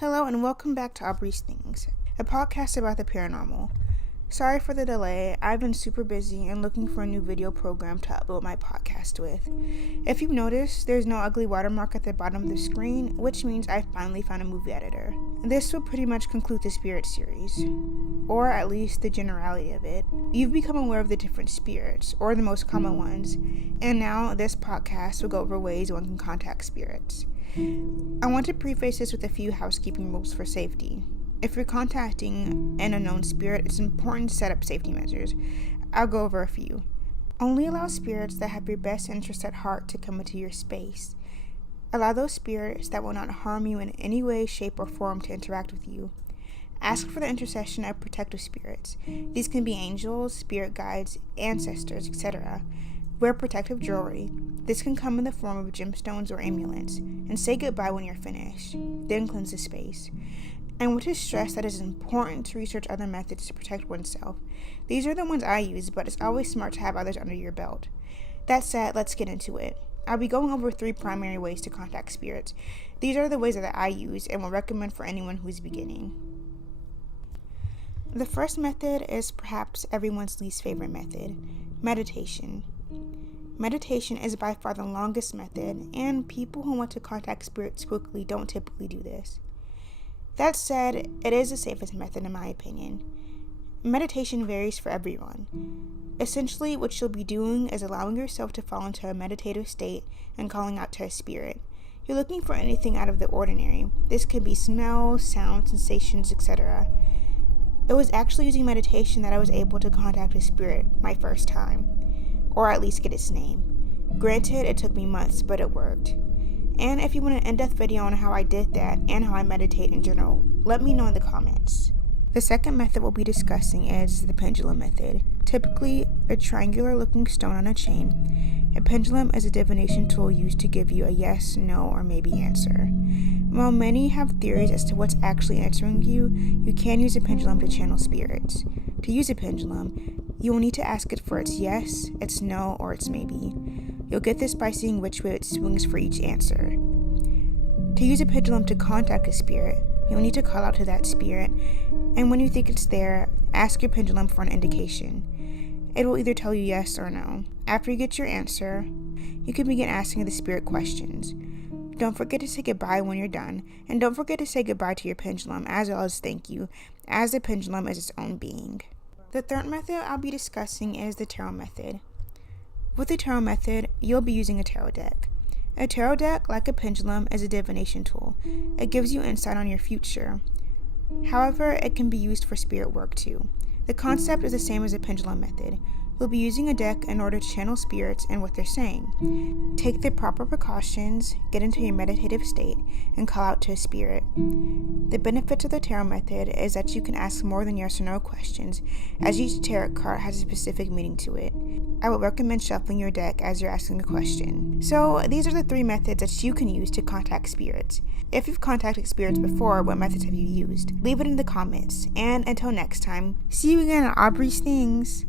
Hello and welcome back to Aubrey's Things, a podcast about the paranormal. Sorry for the delay. I've been super busy and looking for a new video program to upload my podcast with. If you've noticed, there's no ugly watermark at the bottom of the screen, which means I finally found a movie editor. This will pretty much conclude the spirit series, or at least the generality of it. You've become aware of the different spirits, or the most common ones, and now this podcast will go over ways one can contact spirits. I want to preface this with a few housekeeping rules for safety. If you're contacting an unknown spirit, it's important to set up safety measures. I'll go over a few. Only allow spirits that have your best interest at heart to come into your space. Allow those spirits that will not harm you in any way, shape, or form to interact with you. Ask for the intercession of protective spirits. These can be angels, spirit guides, ancestors, etc. Wear protective jewelry. This can come in the form of gemstones or amulets, and say goodbye when you're finished. Then cleanse the space. I want to stress that it is important to research other methods to protect oneself. These are the ones I use, but it's always smart to have others under your belt. That said, let's get into it. I'll be going over 3 primary ways to contact spirits. These are the ways that I use and will recommend for anyone who's beginning. The first method is perhaps everyone's least favorite method, meditation. Meditation is by far the longest method, and people who want to contact spirits quickly don't typically do this. That said, it is the safest method in my opinion. Meditation varies for everyone. Essentially, what you'll be doing is allowing yourself to fall into a meditative state and calling out to a spirit. You're looking for anything out of the ordinary. This could be smells, sounds, sensations, etc. It was actually using meditation that I was able to contact a spirit my first time, or at least get its name. Granted, it took me months, but it worked. And if you want an in-depth video on how I did that and how I meditate in general, let me know in the comments. The second method we'll be discussing is the pendulum method. Typically, a triangular looking stone on a chain. A pendulum is a divination tool used to give you a yes, no, or maybe answer. While many have theories as to what's actually answering you, you can use a pendulum to channel spirits. To use a pendulum, you will need to ask it for its yes, its no, or its maybe. You'll get this by seeing which way it swings for each answer. To use a pendulum to contact a spirit, you'll need to call out to that spirit, and when you think it's there, ask your pendulum for an indication. It will either tell you yes or no. After you get your answer, you can begin asking the spirit questions. Don't forget to say goodbye when you're done, and don't forget to say goodbye to your pendulum as well as thank you, as the pendulum is its own being. The third method I'll be discussing is the tarot method. With the tarot method, you'll be using a tarot deck. A tarot deck, like a pendulum, is a divination tool. It gives you insight on your future. However, it can be used for spirit work too. The concept is the same as the pendulum method. You'll be using a deck in order to channel spirits and what they're saying. Take the proper precautions, get into your meditative state, and call out to a spirit. The benefit to the tarot method is that you can ask more than yes or no questions, as each tarot card has a specific meaning to it. I would recommend shuffling your deck as you're asking a question. So these are the 3 methods that you can use to contact spirits. If you've contacted spirits before, what methods have you used? Leave it in the comments. And until next time, see you again on Aubrey's Things.